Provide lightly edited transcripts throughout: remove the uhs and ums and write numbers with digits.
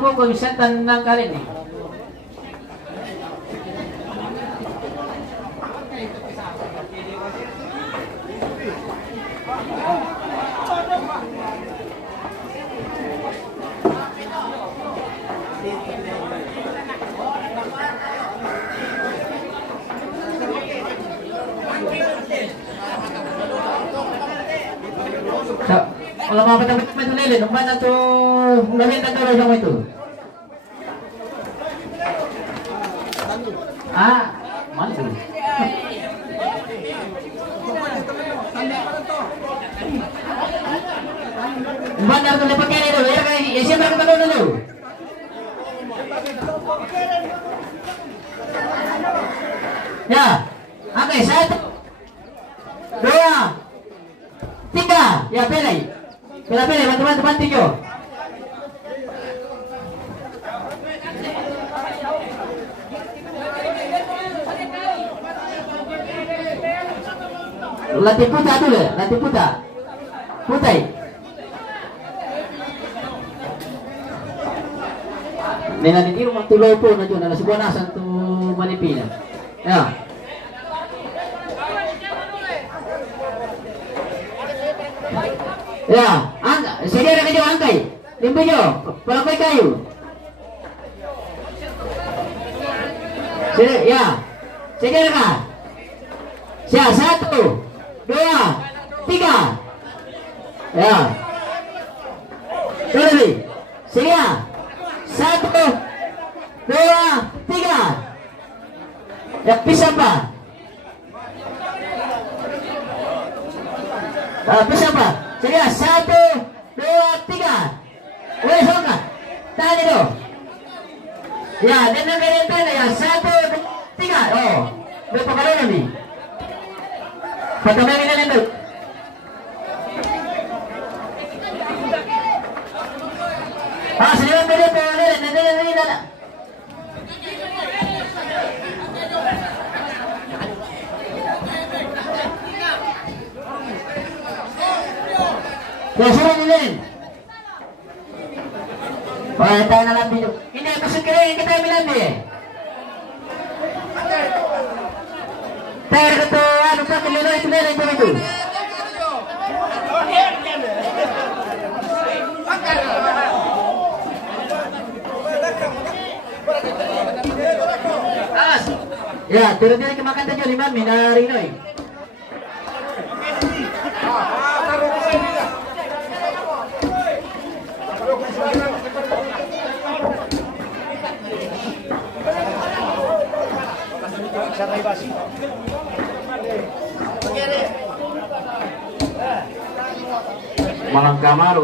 mo kung setan ng kali ni. So, kalau mau patapit mo ito nila, nung ba na ito gawin na ito mo ito? Ah, mana itu? Mana tu lepas kali tu? Ya kan? Ya siapa yang tahu dulu? Ya, oke, 1, 2, 3, ya pilih, bantu bantu jo. Latih putar dulu, latih putar. Putai. Nena ni rumah tuloy po na dyan, sebuah nasan tu manipina. Ya. Ya, saya ada kerja angkai. Limbu jo, pelakai kayu. Ya, saya ada. Ya, 1, 2, 3. Ya. Terus. Siap. 1, 2, 3. Ya, bisa apa? Bisa apa? Siap. 1, 2, 3. Boleh sokat? Tahan itu. Ya, dan yang tanda ya. 1, 2, 3. Oh, berapa kali nih? Pertama ini lanjut. Seliwan beda pelarian, nanti. Ya suruh nilin. Oh, tayo na lang dito. Hindi, pasok ka rin, kita yung lambi. Tayo na ito, ano pa, kaliloy, ito. Ya, turun-turun kemakan tayo, 5 minarinoy. Malang kamar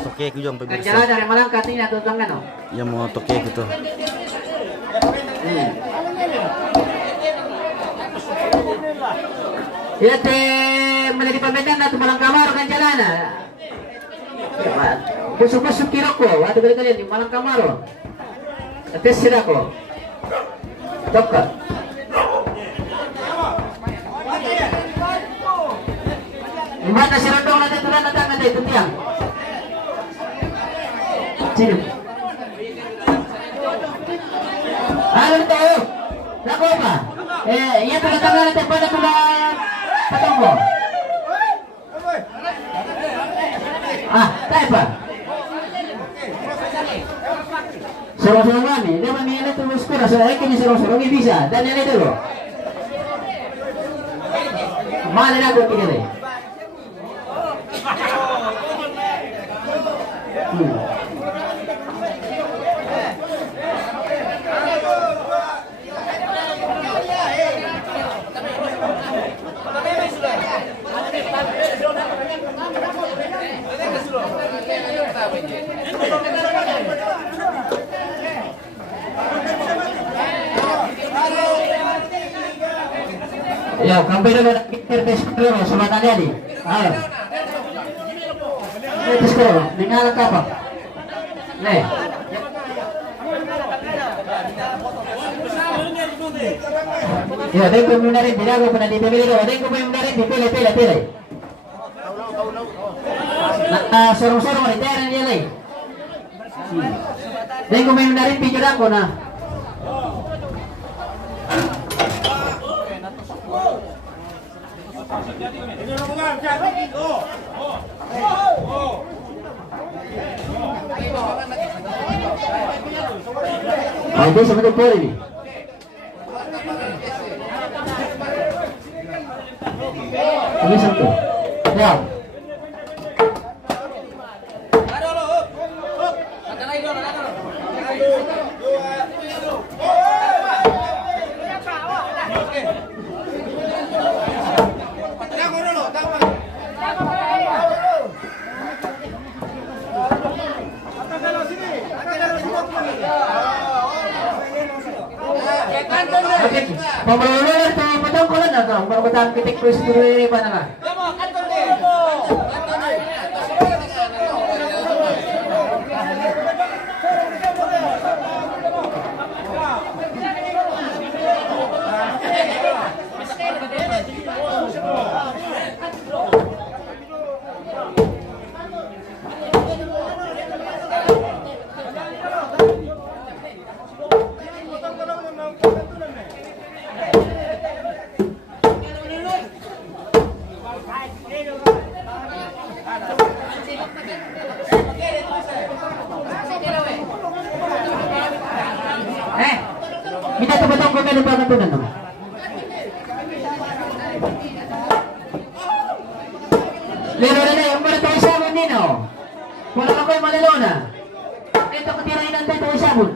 toke kujang pemirsa. Kerjaan dari Malang katanya tutang kan? Ya mau toke gitu. Ya menjadi pemimpin atau Malang kamar kan jalan. Busuk-busuk kiroko, waktu kali di Malang kamar. Tes sirako. Tokat. Mata si Rondong nanti tulan datang nanti itu tiang. Sini. Halo tahu. Nak apa? Ia tulan datang nanti pada tulan patonggo. Tak apa. Soro-soro kami, dia memilih tulus kurang. Soalnya kini soro-soro ini bisa. Dan yang itu loh. Mana aku kita deh. Ya, kambing dulu kita dulu sama tadi adi. Halo. Ini sekolah, dengan apa? Nih. Ya, ada yang pemenang tidak aku pernah dipilih dulu. Ada yang pemenang dipilih. Nah, sorong-sorong di daerah dia lagi. Dan komentarin picture ako na. Oh, itu sama tuh ini. Ini satu. Ya. Pemulungan itu petongkolan atau perebutan titik kruis dulu mana lah? Minta tu betong kau lupa kantunan tu. Lero na yung mga tayo sabon din oh. Wala ako yung malalona. Ito katirain ang tayo sabon.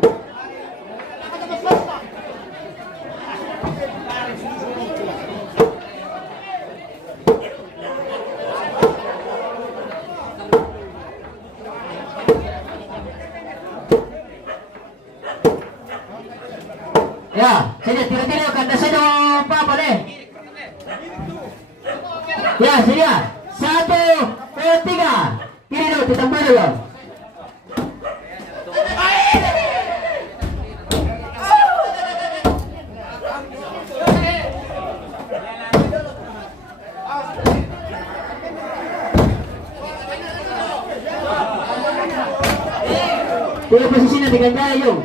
Ya, sini tira-tira kanda sino papa deh. Ya, sini ya. 1, 2, 3. Kiri dulu, ditambah dulu. Tuh posisinya diganda yuk.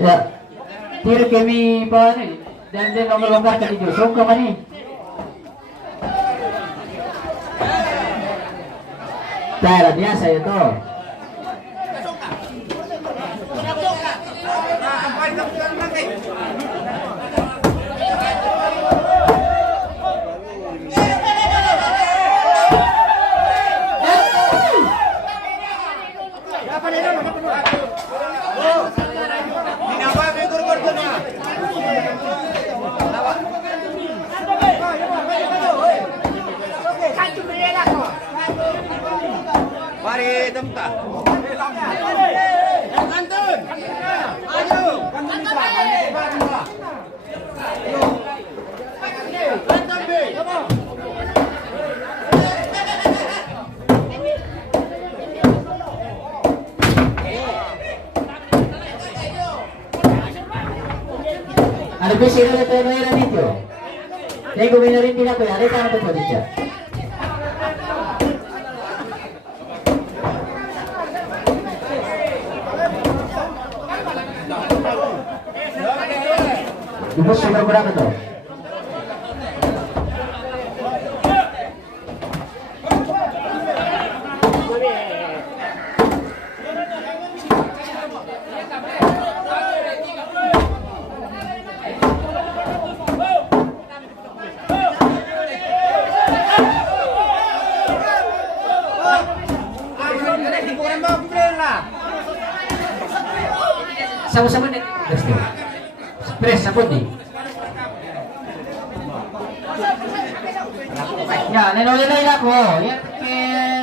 Ya, tira kami pa ni dan longgar tadi jo sok ka mani. Cara biasa itu. Mari tempat. Kantun. Ayo. Kantun. Kantun B. Ada besi ada pemain itu. Saya komentar tidak kau ada kan atau tidak? Ibu sudah berapa tuh? Sama-sama nih, press apa nih? Ya, nilai ako. Ya,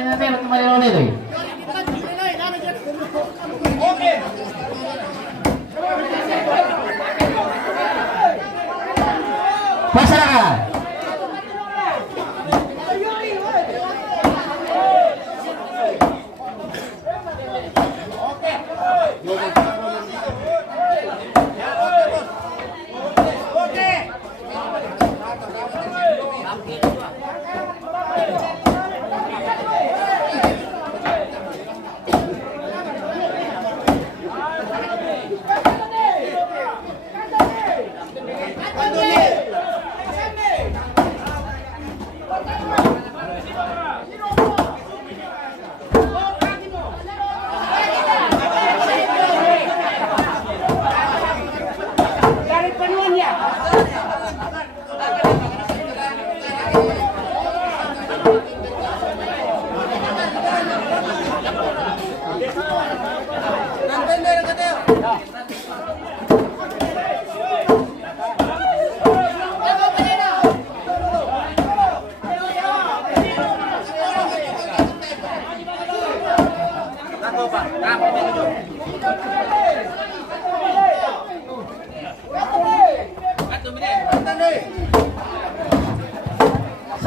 nanti kemarin itu. Oke. Pasarkan.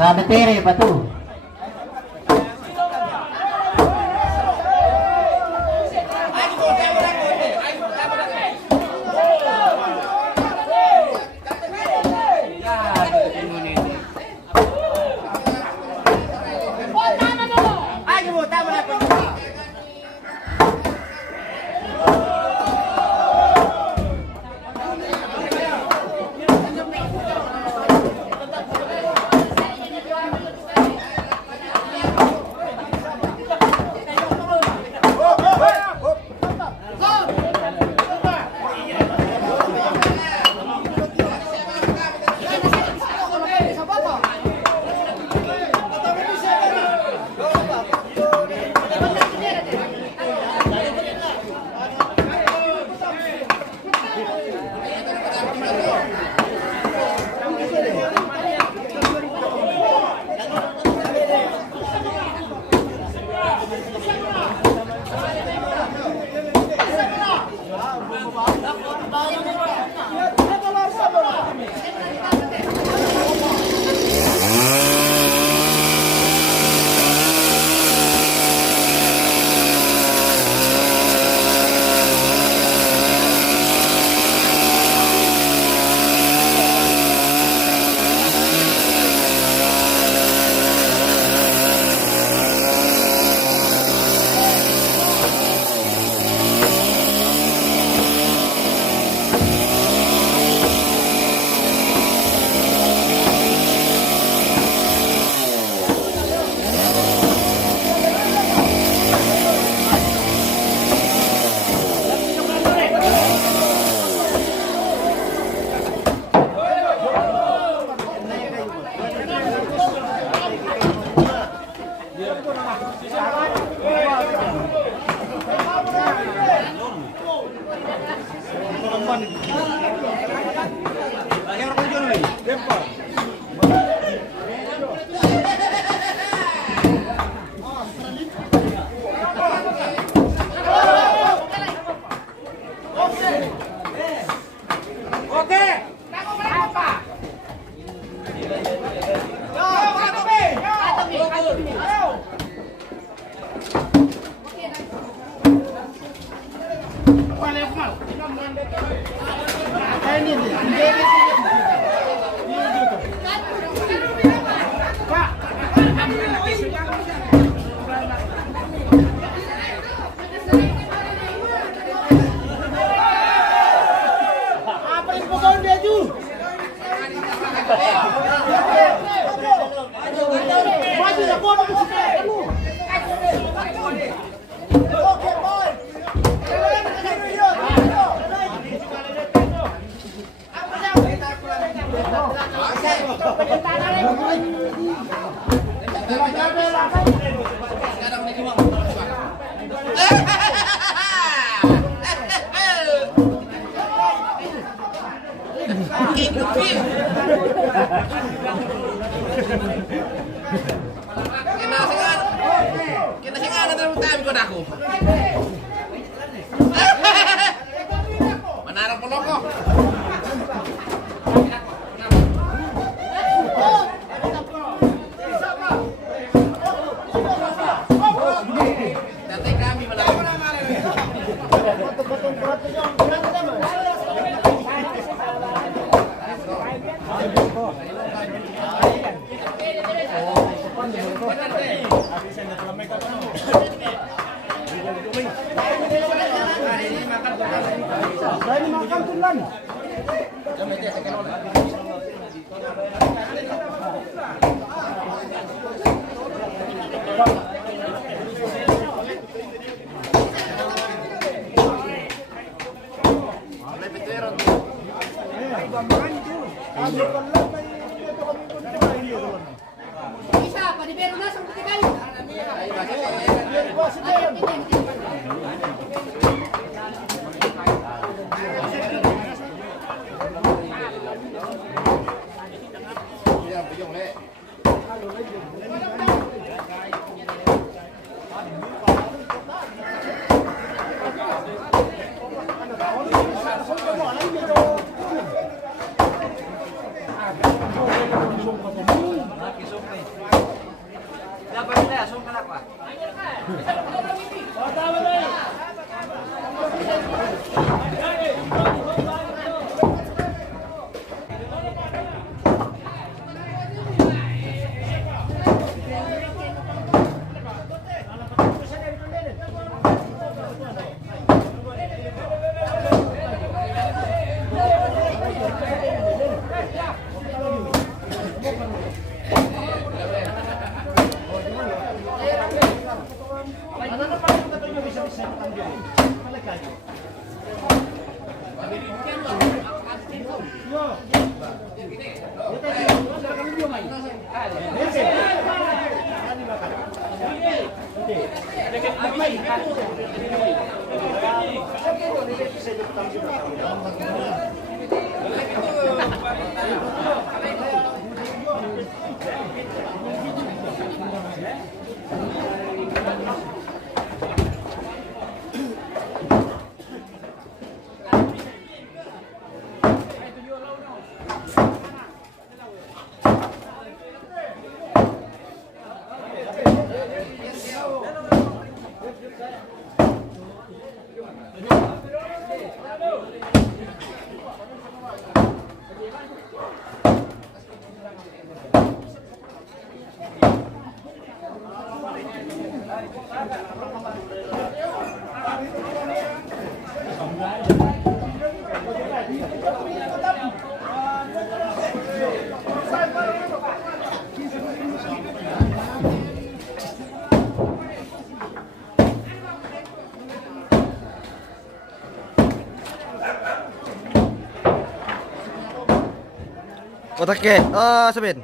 Sabe tere batu. Menara Ponoko. Nanti kami menara. Isa, panibero na sa putikay. Otake. Sabin.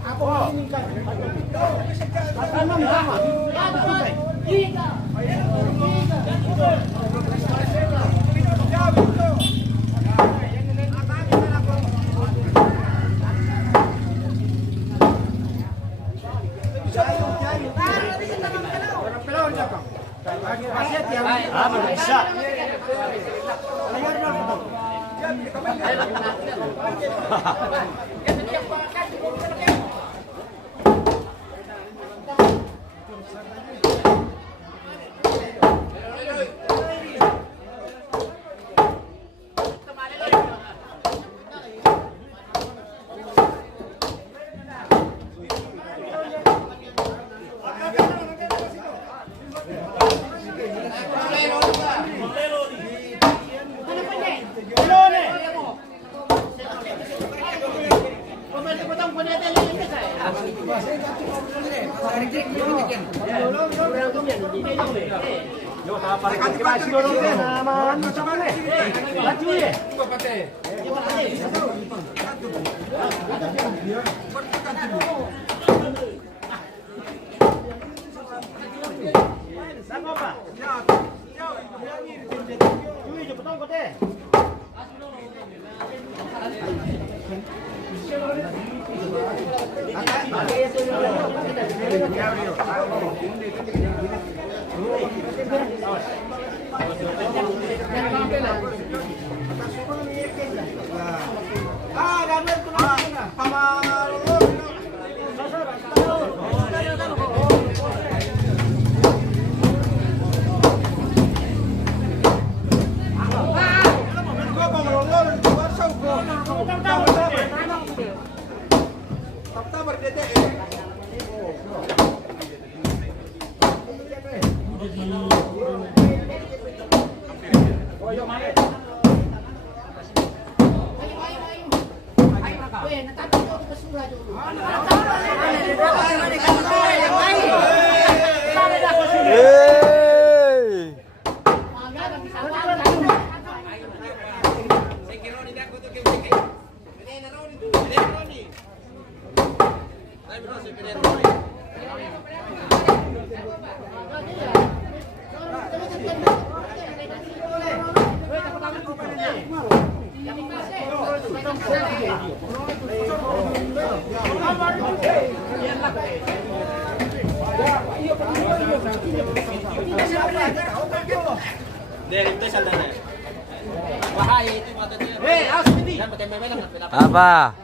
Apa? Apa?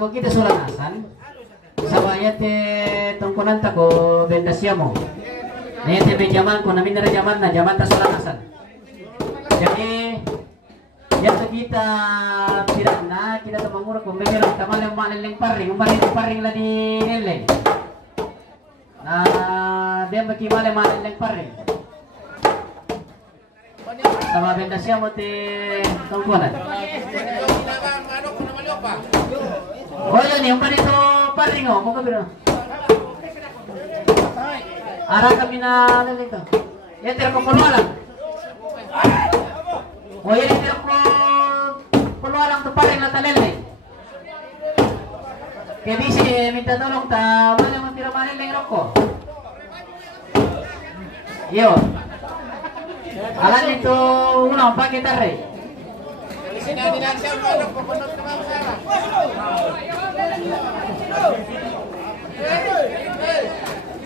Ako kita sulanasan sa bayat tungkunan tako benda siya mo. Nih TV zaman ko namin na zaman tas salakasan. Jadi ya kita tidak na kita tamamura ko meron tamal yung malaling paring la di nileng. Dia bagi malaling paring. Sama benda siya mo ti tungkulan. Oh yan yung panito paring oh, mo kabiro. Ara kami na lalito. Yan tira ko puluwa lang. O yan tira ko puluwa lang to paring na talele. Kaya bisi minta tulong ta wala mo tira malaling roko. Yo. Alam nito unang pagkitare.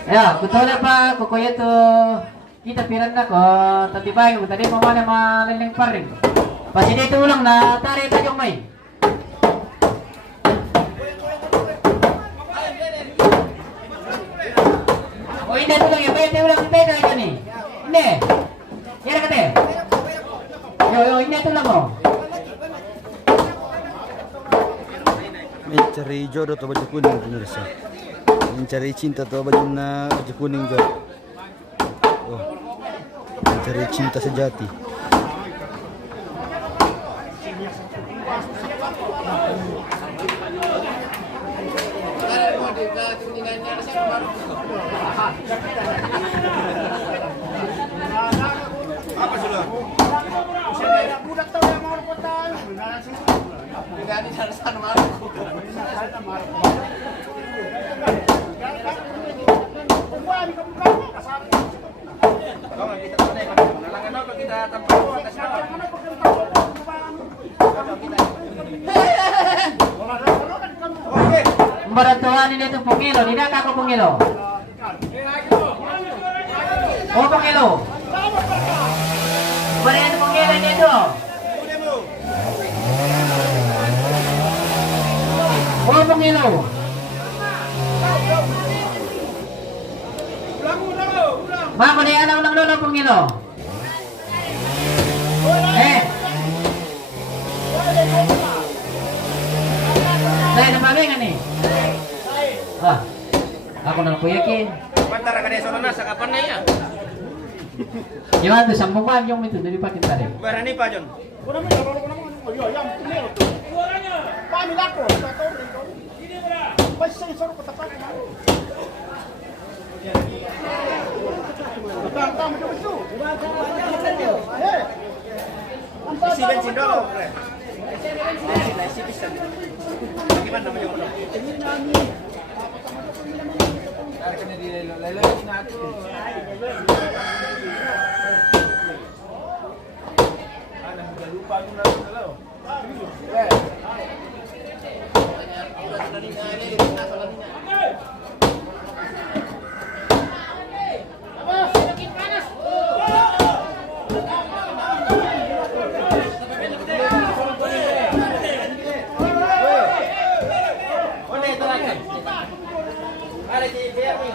Ya, kutole pa kukuya to kita piran na ko tadi bayo tadi mamana malaling paring. Pasi dito ulang na tari ta yung may. O hindi tulang ya, pwede ulang pwede ka ni. Hindi. Yara ka te. Yo, hindi tulang mo. Mencari jodoh atau baju kuning pemirsa. Mencari cinta atau baju kuning jodoh. Oh, mencari cinta sejati. Apa sudah? Budak tahu yang mau kota. Gani darasan malu. Barantuan ini tuh pungilo, tidak aku pungilo. Oh pungilo. Mana itu pungilo ini tuh? Oh pungilo. Mako ni anak ulang dulu pungilo. Saya ada pabengan nih. Ah, aku nang kuyakin. Pantara ka desa na sa kapan na ya. Gimana tuh sambungan yung itu dari pakin tadi. Barani pa John. Isi bensin dulu, Pre. Isi bisa. Gimana namanya ulo? Tarik kena di lelaki na ako. Ana sudah lupa aku na dulu. Ada di biar ni.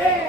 Hey!